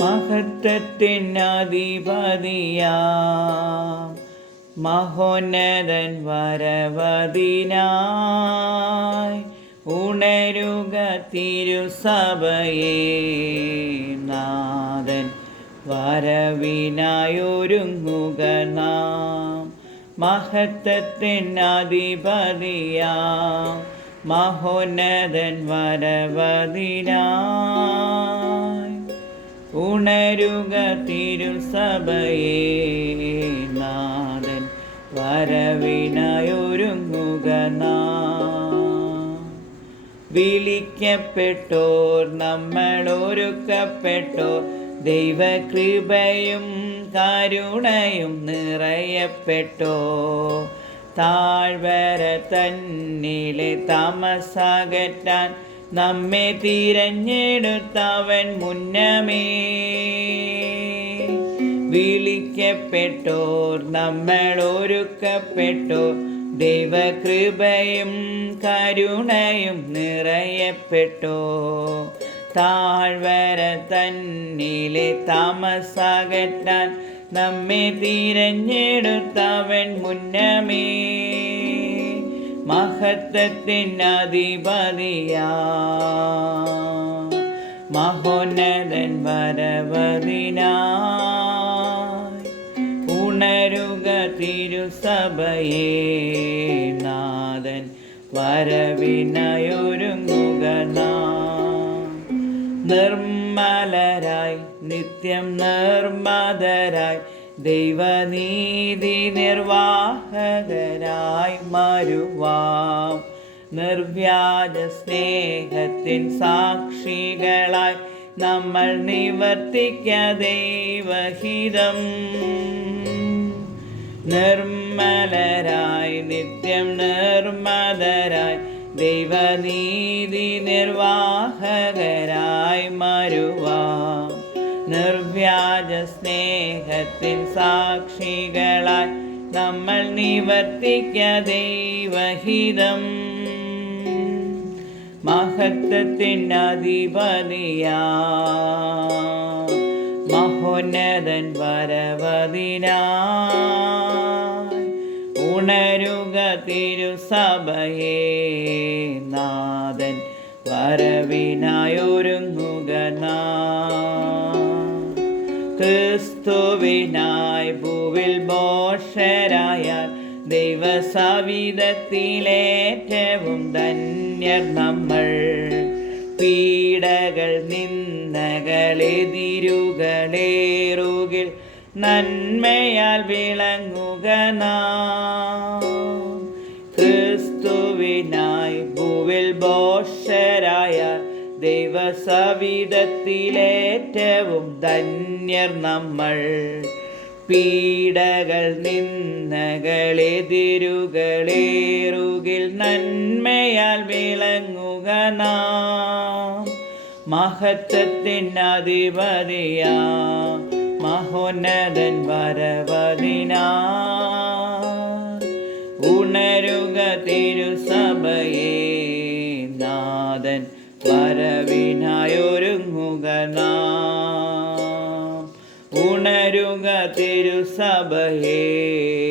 മഹത്വത്തിനധിപതിയാം മഹോന്നതൻ വരവതിനായി ഉണരുക തിരുസഭയേ. നാഥൻ വരവിനായൊരുങ്ങുക നാം. മഹത്വത്തിനധിപതിയാം മഹോന്നതൻ വരവതിനായി ഉണരുക തിരുസഭയേ. നാഥൻ വരവിനായൊരുങ്ങുക നാം. വിളിക്കപ്പെട്ടോർ നമ്മളൊരുക്കപ്പെട്ടോർ ദൈവകൃപയും കരുണയും നിറയപ്പെട്ടോ. താഴ്വര തന്നിലെ തമസകറ്റാൻ നമ്മെ തിരഞ്ഞെടുത്തവൻ മുന്നമേ. വിളിക്കപ്പെട്ടോർ നമ്മളൊരുക്കപ്പെട്ടോർ ദൈവകൃപയും കരുണയും നിറയപ്പെട്ടോ. താഴ്വര തന്നിലെ തമസകറ്റാൻ നമ്മെ തിരഞ്ഞെടുത്തവൻ മുന്നമേ. മഹത്വത്തിനധിപതിയാ മഹോന്നതൻ വരവതിനായി ഉണരുക തിരുസഭയേ. നാഥൻ വരവിനായൊരുങ്ങുക നാം. നിർമ്മലരായി നിത്യം നിർമ്മതരായി ദൈവനീതി നിർവാഹകരായി മാറുവാം. നിർവ്യാജ സ്നേഹത്തിൻ സാക്ഷികളായി നമ്മൾ നിവർത്തിക്ക ദൈവഹിതം. നിർമ്മലരായി നിത്യം നിർമ്മതരായി ദൈവനീതി നിർവാഹകരായി മാറുവാം. നിർവ്യാജ സ്നേഹത്തിൻ സാക്ഷികളായി നമ്മൾ നിവർത്തിക്ക ദൈവഹിതം. മഹത്വത്തിനധിപതിയാ മഹോന്നതൻ വരവതിനായി ഉണരുക തിരുസഭയേ. നാഥൻ വരവിനായൊരുങ്ങുക നാം. ക്രിസ്തുവിനായി ഭൂവിൽ ബോഷരായാൽ ദൈവസവിധത്തിലേറ്റവും ധന്യർ നമ്മൾ. പീഡകൾ നിന്ദകളെതിരുകളേറുകിൽ നന്മയാൽ വിളങ്ങുക നാം. ക്രിസ്തുവിനായി ഭൂവിൽ ബോഷരായാൽ ദൈവസവിധത്തിലേറ്റവും ധന്യർ നമ്മൾ. പീഡകൾ നിന്ദകളെതിരുകളേറുകിൽ നന്മയാൽ വിളങ്ങുക നാം. മഹത്വത്തിനധിപതിയാ മഹോന്നതൻ വരവതിനായി ഉണരുക തിരുസഭയേ. നാഥൻ വരവിനായൊരുങ്ങുക നാം. ഉണരുക തിരുസഭയേ.